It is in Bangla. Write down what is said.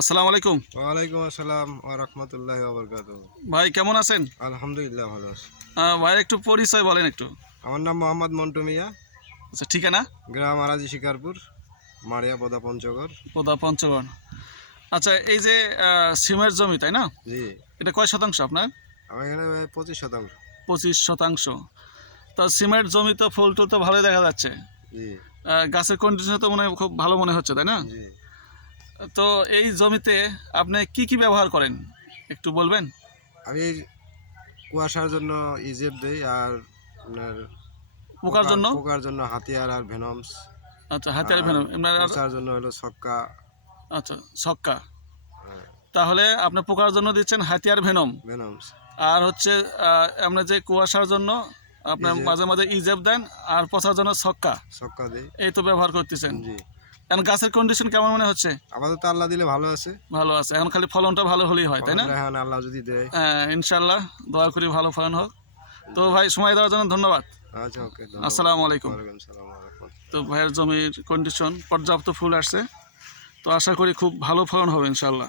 আসসালামু আলাইকুম। ওয়ালাইকুম আসসালাম ওয়া রাহমাতুল্লাহি ওয়া বারাকাতুহু। ভাই কেমন আছেন? আলহামদুলিল্লাহ ভালো আছি। ভাইয়ের একটু পরিচয় বলেন একটু। আমার নাম মোহাম্মদ মন্টু মিয়া। আচ্ছা ঠিকানা? গ্রাম আরাজি শিকারপুর মারিয়া পদা পঞ্চগড়। পোদা পঞ্চগড়। আচ্ছা এই যে সিমের জমি তাই না? জি। এটা কয় শতাংশ আপনার? আমার এখানে পঁচিশ শতাংশ। পঁচিশ শতাংশ। তা সিমের জমি তো ফুল টুল তো ভালোই দেখা যাচ্ছে। জি। গাছের কন্ডিশন তো মনে হয় খুব ভালো মনে হচ্ছে তাই না? জি। তো এই জমিতে আপনি কি কি ব্যবহার করেন? একটু বলবেন। আমি কুয়াশার জন্য ইজেপ দেই আর আপনার পোকার জন্য? পোকার জন্য হাতিয়ার আর ভেনমস। আচ্ছা হাতিয়ার ভেনম আপনার আর- পোকার জন্য হলো ছক্কা। আচ্ছা ছক্কা। তাহলে আপনি পোকার জন্য দিচ্ছেন হাতিয়ার ভেনম। ভেনমস। আর হচ্ছে আপনার যে কুয়াশার জন্য আপনার মাঝে মাঝে ইজেব দেন আর পচার জন্য ছক্কা। ছক্কা দেই। এই তো ব্যবহার করতেছেন। জি। এখন গাছের কন্ডিশন কেমন মনে হচ্ছে? আপাতত আল্লাহ দিলে ভালো আছে। ভালো আছে। এখন খালি ফলনটা ভালো হলেই হয় তাই না? আল্লাহ যদি দেয়। হ্যাঁ ইনশাল্লাহ দোয়া করি ভালো ফলন হোক। তো ভাই সময় দেওয়ার জন্য ধন্যবাদ। আচ্ছা আসসালামু আলাইকুম। তো ভাইয়ের জমির কন্ডিশন পর্যাপ্ত ফুল আসছে। তো আশা করি খুব ভালো ফলন হবে ইনশাল্লাহ